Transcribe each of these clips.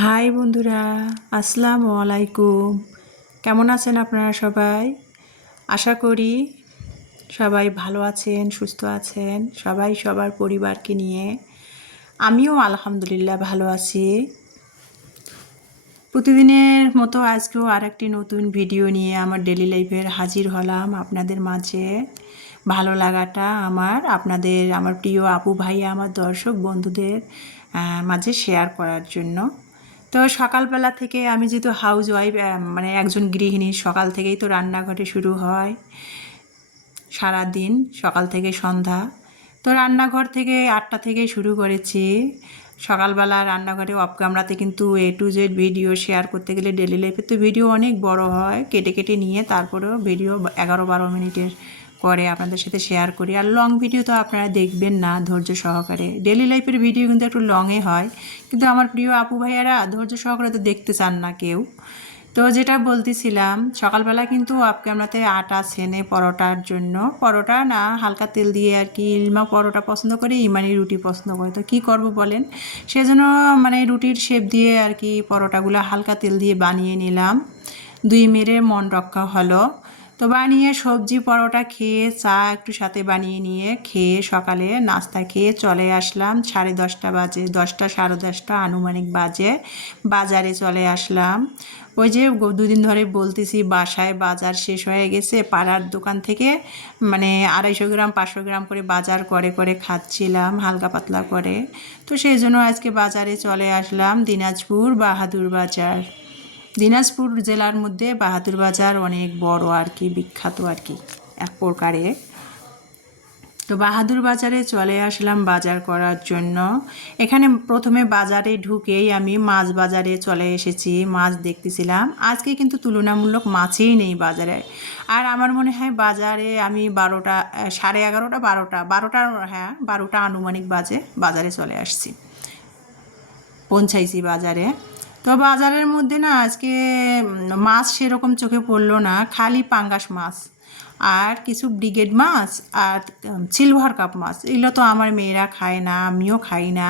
High বন্ধুরা, আসসালামু আলাইকুম। কেমন আছেন আপনারা সবাই? আশা করি সবাই ভালো আছেন, সুস্থ আছেন, সবাই সবার পরিবারকে নিয়ে। আমিও আলহামদুলিল্লাহ ভালো আছি। প্রতিদিনের মতো আজকেও আর একটি নতুন ভিডিও নিয়ে আমার ডেলি লাইফের হাজির হলাম আপনাদের মাঝে। ভালো লাগাটা আমার প্রিয় আপু ভাইয়া, আমার দর্শক বন্ধুদের মাঝে শেয়ার করার জন্য। তো সকালবেলা থেকে আমি যেহেতু হাউস ওয়াইফ, মানে একজন গৃহিণী, সকাল থেকেই তো রান্নাঘরে শুরু হয় সারা দিন, সকাল থেকে সন্ধ্যা। তো রান্নাঘর থেকে 8টা থেকেই শুরু করেছি। সকালবেলা রান্নাঘরে অফ ক্যামেরাতে কিন্তু A to Z video share করতে গেলে ডেলি লাইফে তো ভিডিও অনেক বড় হয়, কেটে কেটে নিয়ে তারপরেও ভিডিও 11-12 মিনিটের করে আপনাদের সাথে শেয়ার করি। আর লং ভিডিও তো আপনারা দেখবেন না ধৈর্য সহকারে। ডেলি লাইফের ভিডিও কিন্তু একটু লংয়ে হয়, কিন্তু আমার প্রিয় আপু ভাইয়ারা ধৈর্য সহকারে তো দেখতে চান না কেউ। তো যেটা বলতেছিলাম, সকালবেলা কিন্তু অফ ক্যামেরাতে আটা ছেনে পরোটার জন্য, পরোটা না হালকা তেল দিয়ে আর কি, ইলমা পরোটা পছন্দ করে, ইমানি রুটি পছন্দ করে। তো কী করব বলেন, সেজন্য মানে রুটির শেপ দিয়ে আর কি পরোটাগুলো হালকা তেল দিয়ে বানিয়ে নিলাম। 2 মেরে মন রক্ষা হলো। তো বানিয়ে সবজি পরোটা খেয়ে, চা একটু সাথে বানিয়ে নিয়ে খেয়ে সকালে নাস্তা খেয়ে চলে আসলাম। 10:30 বাজে, 10টা 10:30 আনুমানিক বাজে, বাজারে চলে আসলাম। ওই যে 2 দিন ধরে বলতেছি, বাসায় বাজার শেষ হয়ে গেছে। পাড়ার দোকান থেকে মানে 250 গ্রাম 500 গ্রাম করে বাজার করে করে খাচ্ছিলাম হালকা পাতলা করে। তো সেই জন্য আজকে বাজারে চলে আসলাম, দিনাজপুর বাহাদুর বাজার। দিনাজপুর জেলার মধ্যে বাহাদুর বাজার অনেক বড় আর কি, বিখ্যাত আর কি এক প্রকারে। তো বাহাদুর বাজারে চলে আসলাম বাজার করার জন্য। এখানে প্রথমে বাজারে ঢুকেই আমি মাছ বাজারে চলে এসেছি, মাছ দেখতেছিলাম। আজকে কিন্তু তুলনামূলক মাছই নেই বাজারে। আর আমার মনে হয় বাজারে আমি 12টা 11:30 12টা হ্যাঁ 12টা আনুমানিক বাজারে চলে আসছি, পৌঁছাইছি বাজারে। তো বাজারের মধ্যে না আজকে মাছ সেরকম চোখে পড়লো না, খালি পাঙ্গাস মাছ আর কিছু ব্রিগেড মাছ আর সিলভার কাপ মাছ। এগুলো তো আমার মেয়েরা খায় না, আমিও খাই না।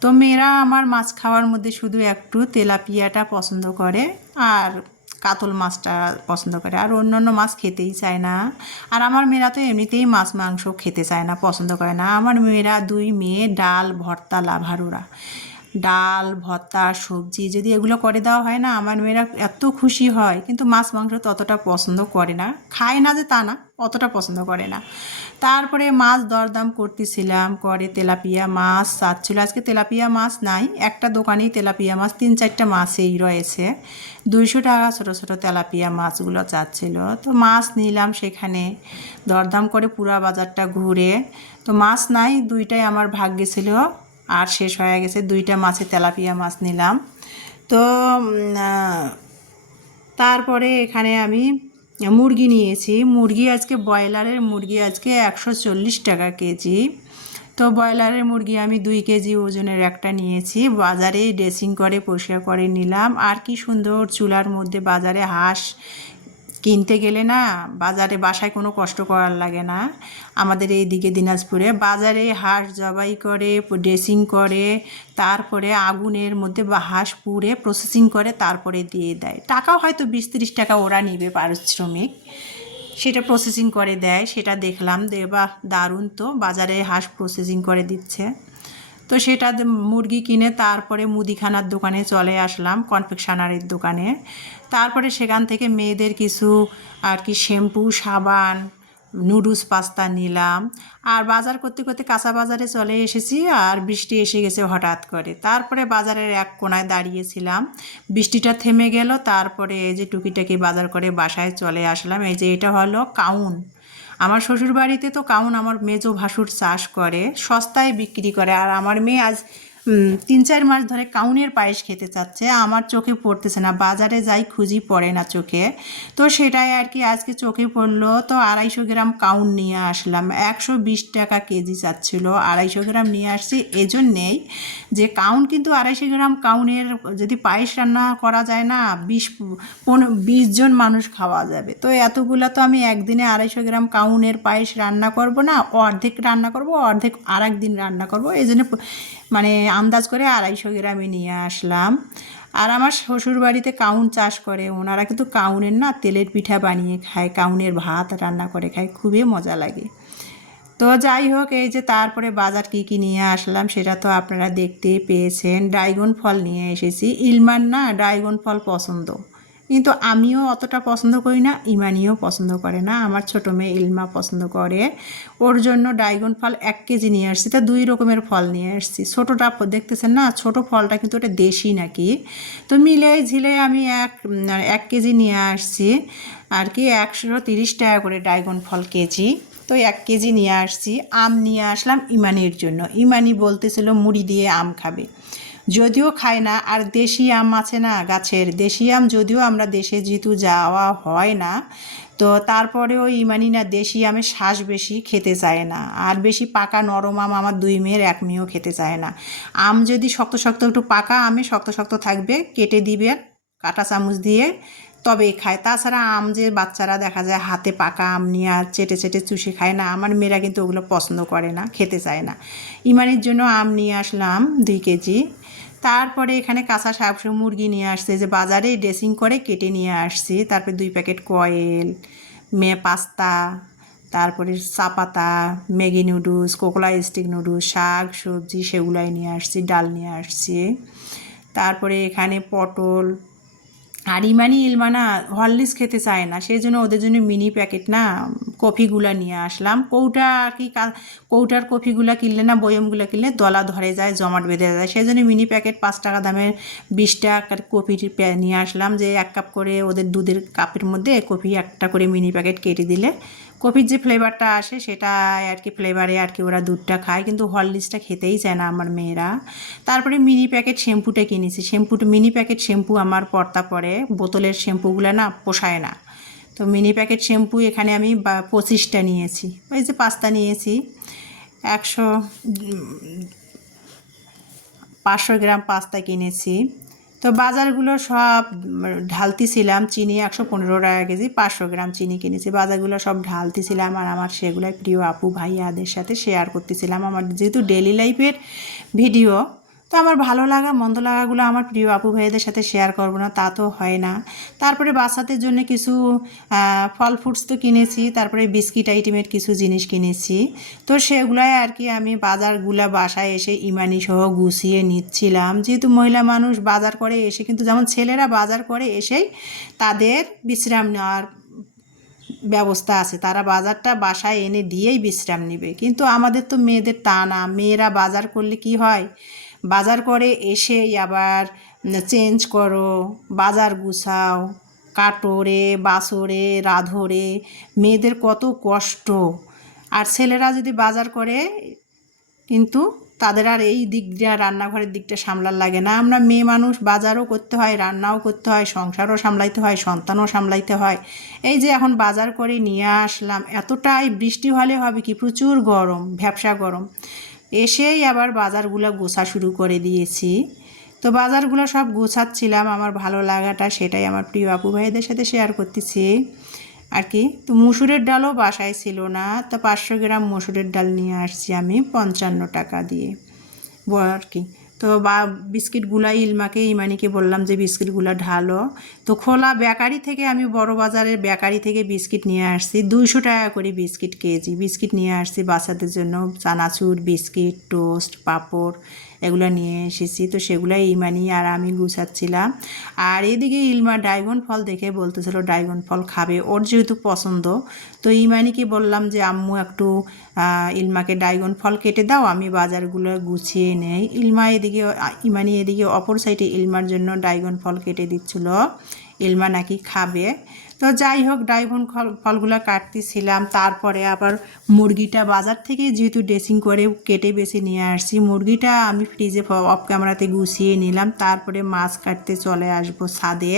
তো মেয়েরা আমার মাছ খাওয়ার মধ্যে শুধু একটু তেলাপিয়াটা পছন্দ করে আর কাতল মাছটা পছন্দ করে, আর অন্য মাছ খেতেই চায় না। আর আমার মেয়েরা তো এমনিতেই মাছ মাংস খেতে চায় না, পছন্দ করে না। আমার মেয়েরা 2 মেয়ে ডাল ভর্তা লাভারোরা, ডাল ভর্তা সবজি যদি এগুলো করে দেওয়া হয় না, আমার মেয়েরা এত খুশি হয়। কিন্তু মাছ মাংস ততটা পছন্দ করে না, খায় না যে তা না, অতটা পছন্দ করে না। তারপরে মাছ দরদাম করতেছিলাম, করে তেলাপিয়া মাছ চাচ্ছিল। আজকে তেলাপিয়া মাছ নাই, একটা দোকানেই তেলাপিয়া মাছ 3-4টা মাছেই রয়েছে। 200 টাকা ছোটো ছোটো তেলাপিয়া মাছগুলো চাচ্ছিল। তো মাছ নিলাম সেখানে, দরদাম করে পুরা বাজারটা ঘুরে। তো মাছ নাই, 2টাই আমার ভাগ্যে ছিল আর শেষ হয়ে গেছে। 2টা মাছে তেলাপিয়া মাছ নিলাম। তো তারপরে এখানে আমি মুরগি নিয়েছি। মুরগি আজকে ব্রয়লারের মুরগি আজকে 140 টাকা কেজি। তো ব্রয়লারের মুরগি আমি 2 কেজি ওজনের একটা নিয়েছি। বাজারে ড্রেসিং করে পরিষ্কার করে নিলাম। আর কি সুন্দর চুলার মধ্যে বাজারে হাঁস কিনতে গেলে না, বাজারে বাসায় কোনো কষ্ট করার লাগে না। আমাদের এই দিকে দিনাজপুরে বাজারে হাঁস জবাই করে, ড্রেসিং করে, তারপরে আগুনের মধ্যে বা হাঁস পুড়ে প্রসেসিং করে তারপরে দিয়ে দেয়। টাকা হয়তো 20-30 টাকা ওরা নেবে পারিশ্রমিক, সেটা প্রসেসিং করে দেয়। সেটা দেখলাম, বাহ দারুণ, তো বাজারে হাঁস প্রসেসিং করে দিচ্ছে। তো সেটা মুরগি কিনে তারপরে মুদিখানার দোকানে চলে আসলাম, কনফেকশনারির দোকানে। তারপরে সেখান থেকে মেয়েদের কিছু আর কি শ্যাম্পু, সাবান, নুডলস, পাস্তা নিলাম। আর বাজার করতে করতে কাঁচা বাজারে চলে এসেছি, আর বৃষ্টি এসে গেছে হঠাৎ করে। তারপরে বাজারের এক কোনায় দাঁড়িয়েছিলাম, বৃষ্টিটা থেমে গেল। তারপরে এই যে টুকিটাকি বাজার করে বাসায় চলে আসলাম। এই যে এটা হলো কাউন। আমার শ্বশুর বাড়িতে তো কাউন আমার মেজো ভাসুর চাষ করে, সস্তায় বিক্রি করে। আর আমার মেয়ে আজ 3-4 মাস ধরে কাউনের পায়েস খেতে চাচ্ছে, আমার চোখে পড়তেছে না, বাজারে যাই খুঁজি পড়ে না চোখে। তো সেটাই আর কি আজকে চোখে পড়লো। তো 250 গ্রাম কাউন নিয়ে আসলাম, 120 টাকা কেজি চাচ্ছিল, 250 গ্রাম নিয়ে আসছি। এজন্যেই যে কাউন কিন্তু 250 গ্রাম কাউনের যদি পায়েস রান্না করা যায় না, 20 জন মানুষ খাওয়া যাবে। তো এতগুলো তো আমি একদিনে 250 গ্রাম কাউনের পায়েস রান্না করব না, অর্ধেক রান্না করব, অর্ধেক আর একদিন রান্না করব। এই জন্য মানে আন্দাজ করে 250 গ্রামে নিয়ে আসলাম। আর আমার শ্বশুর বাড়িতে কাউন চাষ করে, ওনারা কিন্তু কাউনের না তেলের পিঠা বানিয়ে খায়, কাউনের ভাত রান্না করে খায়, খুবই মজা লাগে। তো যাই হোক, এই যে তারপরে বাজার কি কি নিয়ে আসলাম সেটা তো আপনারা দেখতেই পেয়েছেন। ড্রাগন ফল নিয়ে এসেছি। ইলমার না ড্রাগন ফল পছন্দ, কিন্তু আমিও অতটা পছন্দ করি না, ইমানিও পছন্দ করে না। আমার ছোটো মেয়ে ইলমা পছন্দ করে, ওর জন্য ড্রাগন ফল 1 কেজি নিয়ে আসছি। তা 2 রকমের ফল নিয়ে আসছি। ছোটোটা দেখতেছেন না, ছোটো ফলটা কিন্তু ওটা দেশি নাকি। তো মিলে ঝিলে আমি 1 কেজি নিয়ে আসছি আর কি। 130 টাকা করে ড্রাগন ফল কেজি। তো 1 কেজি নিয়ে আসছি। আম নিয়ে আসলাম ইমানির জন্য। ইমানি বলতেছিল মুড়ি দিয়ে আম খাবে, যদিও খায় না। আর দেশি আম আছে না গাছের, দেশি আম যদিও আমরা দেশে যেহেতু যাওয়া হয় না, তো তারপরেও ইমানি না দেশি আমের শ্বাস বেশি খেতে চায় না। আর বেশি পাকা নরম আম আমার 2 মেয়ের 1 মেয়েও খেতে চায় না। আম যদি শক্ত শক্ত একটু পাকা আমে শক্ত শক্ত থাকবে, কেটে দিবেন কাঁটা চামচ দিয়ে, তবেই খায়। তাছাড়া আম যে বাচ্চারা দেখা যায় হাতে পাকা আম নিয়ে আর চেটে চেটে চুষে খায় না, আমার মেয়েরা কিন্তু ওগুলো পছন্দ করে না, খেতে চায় না। ইমানির জন্য আম নিয়ে আসলাম 2 কেজি। তারপরে এখানে কাঁচা শাক মুরগি নিয়ে আসছে, যে বাজারে ড্রেসিং করে কেটে নিয়ে আসছি। তারপরে 2 প্যাকেট কয়েল, পাস্তা, তারপরে চা পাতা, Maggi noodles, Kokola stick noodles, শাক সবজি সেগুলাই নিয়ে আসছি, ডাল নিয়ে আসছি। তারপরে এখানে পটল। আর ইলমা না হরলিক্স খেতে চায় না, সেই জন্য ওদের জন্য মিনি প্যাকেট না কফিগুলা নিয়ে আসলাম। কৌটা আর কি, কৌটার কফিগুলা কিনলে না, বয়মগুলো কিনলে দলা ধরে যায়, জমাট বেঁধে যায়, সেই জন্য মিনি প্যাকেট 5 টাকা দামের 20 টাকার কফি নিয়ে আসলাম। যে 1 কাপ করে ওদের দুধের কাপের মধ্যে কফি একটা করে মিনি প্যাকেট কেটে দিলে কফির যে ফ্লেভারটা আসে সেটা আর কি, ফ্লেভারে আর কি ওরা দুধটা খায়, কিন্তু হরলিক্সটা খেতেই চায় না আমার মেয়েরা। তারপরে মিনি প্যাকেট শ্যাম্পুটা কিনেছি। মিনি প্যাকেট শ্যাম্পু আমার পড়তা পড়ে, বোতলের শ্যাম্পুগুলো না পোষায় না। তো মিনি প্যাকেট শ্যাম্পু এখানে আমি 25টা নিয়েছি। ওই যে পাস্তা নিয়েছি 100 500 গ্রাম পাস্তা কিনেছি। তো বাজারগুলো সব ঢালতেছিলাম। চিনি 115 টাকা কেজি, 500 গ্রাম চিনি কিনেছি। বাজারগুলো সব ঢালতেছিলাম আর আমার সেগুলোই প্রিয় আপু ভাইয়াদের সাথে শেয়ার করতেছিলাম। আমার যেহেতু ডেলি লাইফের ভিডিও, তো আমার ভালো লাগা মন্দ লাগাগুলো আমার প্রিয় আপু ভাইয়াদের সাথে শেয়ার করবো না তা তো হয় না। তারপরে বাচ্চাদের জন্য কিছু ফল ফ্রুটস তো কিনেছি, তারপরে বিস্কিট আইটেমের কিছু জিনিস কিনেছি। তো সেগুলাই আর কি আমি বাজারগুলা বাসায় এসে ইমানি সহ গুছিয়ে নিচ্ছিলাম। যেহেতু মহিলা মানুষ বাজার করে এসে, কিন্তু যেমন ছেলেরা বাজার করে এসেই তাদের বিশ্রাম নেওয়ার ব্যবস্থা আছে, তারা বাজারটা বাসায় এনে দিয়েই বিশ্রাম নেবে, কিন্তু আমাদের তো মেয়েদের তা না। মেয়েরা বাজার করলে কি হয়, বাজার করে এসেই আবার চেঞ্জ করো, বাজার গুছাও, কাটোরে বাসরে রাঁধরে, মেয়েদের কত কষ্ট। আর ছেলেরা যদি বাজার করে, কিন্তু তাদের আর এই দিকটা রান্নাঘরের দিকটা সামলার লাগে না। আমরা মেয়ে মানুষ বাজারও করতে হয়, রান্নাও করতে হয়, সংসারও সামলাইতে হয়, সন্তানও সামলাইতে হয়। এই যে এখন বাজার করে নিয়ে আসলাম, এতটাই বৃষ্টি হলে হবে কি, প্রচুর গরম, ভ্যাপসা গরম। এসেই আবার বাজারগুলো গোছা শুরু করে দিয়েছি। তো বাজারগুলো সব গোছাচ্ছিলাম, আমার ভালো লাগাটা সেটাই আমার প্রিয় আপু ভাইদের সাথে শেয়ার করতেছি আর কি। তো মুসুরের ডালও বাসায় ছিল না, তো 500 গ্রাম মুসুরের ডাল নিয়ে আসছি আমি 55 টাকা দিয়ে আর কি। তো বিস্কিটগুলা ইমানিকে বললাম যে বিস্কিটগুলো ঢালো। তো খোলা বেকারি থেকে আমি বড় বাজারের বেকারি থেকে বিস্কিট নিয়ে আসছি, 200 টাকা করে বিস্কিট কেজি। বিস্কিট নিয়ে আসছি বাচ্চাদের জন্য, চানাচুর, বিস্কিট, টোস্ট, পাঁপড় এগুলো নিয়ে এসেছি। তো সেগুলাই ইমানি আর আমি গুছাচ্ছিলাম। আর এদিকে ইলমা ড্রাগন ফল দেখে বলতেছিল ড্রাগন ফল খাবে, ওর যেহেতু পছন্দ। তো ইমানিকে বললাম যে আম্মু একটু ইলমাকে ড্রাগন ফল কেটে দাও, আমি বাজারগুলো গুছিয়ে নেই। ইমানি এদিকে অপর সাইডে ইলমার জন্য ড্রাগন ফল কেটে দিচ্ছিল, ইলমা নাকি খাবে। তো যাই হোক, ড্রাগন ফলগুলো কাটতেছিলাম। তারপরে আবার মুরগিটা বাজার থেকে যেহেতু ড্রেসিং করে কেটে বেছে নিয়ে আসছি, মুরগিটা আমি ফ্রিজে অফ ক্যামেরাতে গুছিয়ে নিলাম। তারপরে মাছ কাটতে চলে আসবো ছাদে।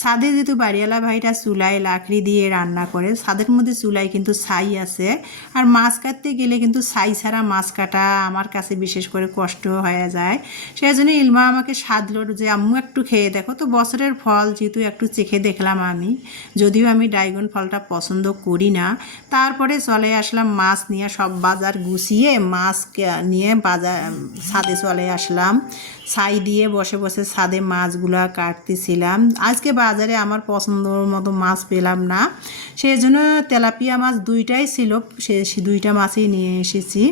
ছাদে যেহেতু বাড়িওয়ালা ভাইটা চুলায় লাকড়ি দিয়ে রান্না করে, ছাদের মধ্যে চুলায় কিন্তু ছাই আছে। আর মাছ কাটতে গেলে কিন্তু ছাই ছাড়া মাছ কাটা আমার কাছে বিশেষ করে কষ্ট হয়ে যায়। সেই জন্য ইলমা আমাকে সাধলো যে আম্মু একটু খেয়ে দেখো। তো বছরের ফল যেহেতু একটু চেখে দেখলাম আমি, যদিও আমি ড্রাগন ফলটা পছন্দ করি না। তারপরে চলে আসলাম মাছ নিয়ে, সব বাজার গুছিয়ে মাছ নিয়ে ছাদে চলে আসলাম। ছাই দিয়ে বসে বসে ছাদে মাছগুলা কাটতেছিলাম। আজকে বাজারে আমার পছন্দের মতো মাছ পেলাম না, সেই জন্য তেলাপিয়া মাছ দুইটাই ছিল, সে দুইটা মাছই নিয়ে এসেছি।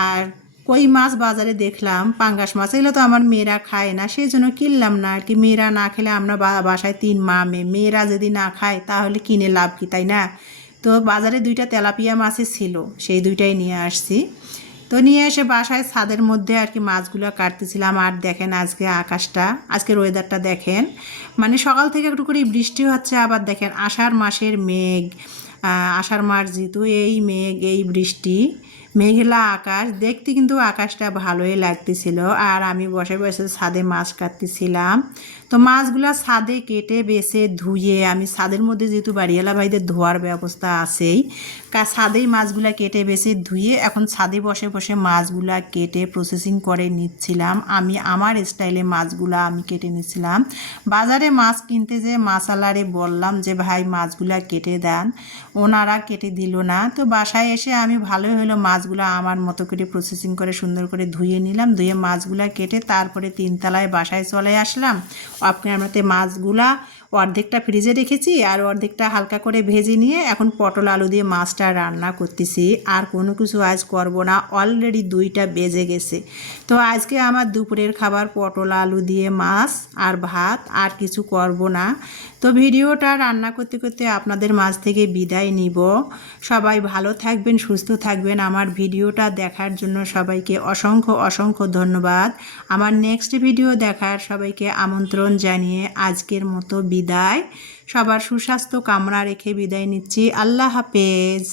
আর কই মাছ বাজারে দেখলাম, পাঙ্গাস মাছ, এগুলো তো আমার মেয়েরা খায় না, সেই জন্য কিনলাম না আর কি। মেয়েরা না খেলে আমরা বাসায় 3 মা মেয়ে, মেয়েরা যদি না খায় তাহলে কিনে লাভ কি, তাই না? তো বাজারে দুইটা তেলাপিয়া মাছই ছিল, সেই দুইটাই নিয়ে আসছি। তো নিয়ে এসে বাসায় ছাদের মধ্যে আর কি মাছগুলো কাটতেছিলাম। আর দেখেন আজকে আকাশটা, আজকের ওয়েদারটা দেখেন, মানে সকাল থেকে একটু করে বৃষ্টি হচ্ছে, আবার দেখেন আষাঢ় মাসের মেঘ, আষাঢ় মাস যেহেতু, এই মেঘ এই বৃষ্টি, মেঘলা আকাশ, দেখতে কিন্তু আকাশটা ভালোই লাগতেছিল। আর আমি বসে বসে ছাদে মাছ কাটতেছিলাম। তো মাছগুলা ছাদে কেটে বেছে ধুয়ে, আমি ছাদের মধ্যে যেহেতু বাড়িওয়ালা ভাইদের ধোয়ার ব্যবস্থা আছেই, ছাদেই মাছগুলা কেটে বেছে ধুয়ে এখন ছাদে বসে বসে মাছগুলা কেটে প্রসেসিং করে নিচ্ছিলাম। আমি আমার স্টাইলে মাছগুলা আমি কেটে নিচ্ছিলাম। বাজারে মাছ কিনতে যে মাছালারে বললাম যে ভাই মাছগুলা কেটে দেন, ওনারা কেটে দিল না। তো বাসায় এসে আমি ভালোই হলো মাছগুলো আমার মতো করে প্রসেসিং করে সুন্দর করে ধুয়ে নিলাম। ধুয়ে মাছগুলা কেটে তারপরে 3 তলায় বাসায় চলে আসলাম। অফ ক্যামেরাতে মাছগুলা অর্ধেকটা ফ্রিজে রেখেছি আর অর্ধেকটা হালকা করে ভেজে নিয়ে এখন পটল আলু দিয়ে মাছটা রান্না করতেছি। আর কোনো কিছু আজ করব না, অলরেডি 2টা বেজে গেছে। তো আজকে আমার দুপুরের খাবার পটল আলু দিয়ে মাছ আর ভাত, আর কিছু করব না। তো ভিডিওটা রান্না করতে করতে আপনাদের মাঝ থেকে বিদায় নিব। সবাই ভালো থাকবেন, সুস্থ থাকবেন। আমার ভিডিওটা দেখার জন্য সবাইকে অসংখ্য অসংখ্য ধন্যবাদ। আমার নেক্সট ভিডিও দেখার সবাইকে আমন্ত্রণ জানিয়ে আজকের মতো বিদায়। সবার সুস্বাস্থ্য কামনা রেখে বিদায় নিচ্ছি। আল্লাহ হাফেজ।